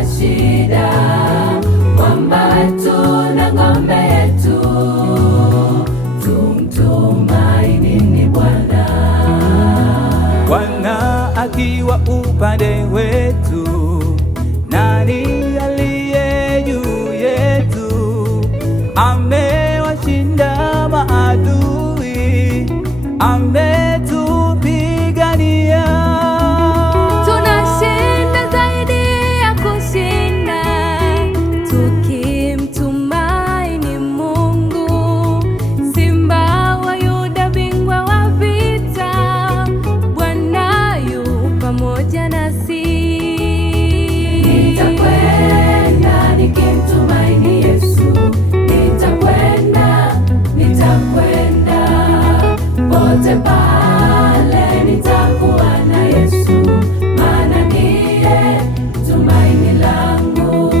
wa shida, mwamba wetu na ngome yetu, tumtumainini Bwana. Bwana akiwa upande wetu, nani aliye juu yetu? Amewashinda maadui, ametupigania. Tunashinda zaidi ya kushinda, tukimtumaini Mungu. Simba wa Yuda, bingwa wa vita, Bwana yu pamoja nasi. Nitakwenda nikimtumaini Yesu, nitakwenda pote pale, nitakuwa na Yesu, maana ndiye tumaini langu.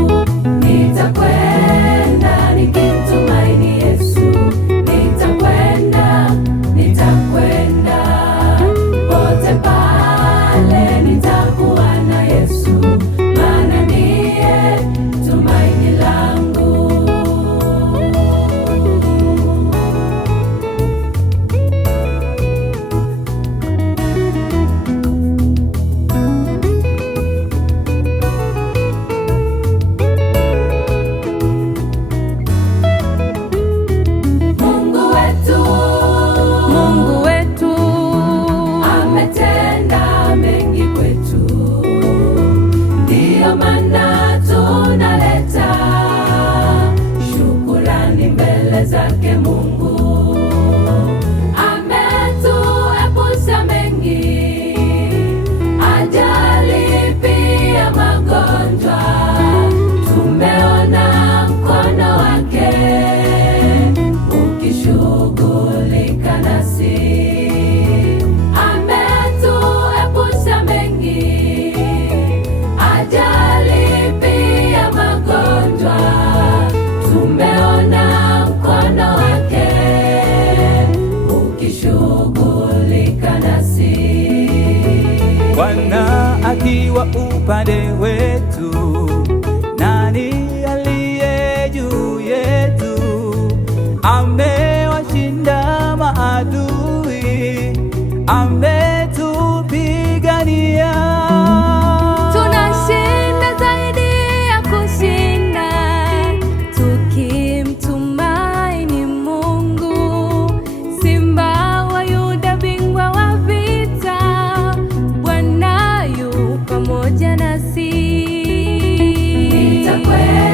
Nitakwenda nikimtumaini Yesu, nitakwenda pote pale, nitakuwa na Yesu, maana ndiye tumaini langu. Mungu wetu ametenda mengi kwetu, ndiyo maana tunaleta shukurani mbele zake Mungu. Ametuepusha mengi, ajali pia magonjwa, tumeona mkono wake ukishughulika nasi. Ametuepusha mengi, ajali pia magonjwa, tumeona mkono wake ukishughulika nasi. Bwana akiwa upande wetu, nani aliye juu yetu? Amewashinda maadui, ametupigania. tunashinda zaidi ya kushinda, tukimtumaini Mungu. Simba wa Yuda, bingwa wa vita, Bwana yu pamoja nasi. Nitakwenda